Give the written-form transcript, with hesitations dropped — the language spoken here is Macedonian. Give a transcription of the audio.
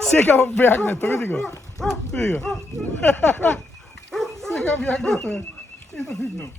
Sjekam bjakneto, vidi ga. Vidi ga. Sjekam bjakneto. I to hitno.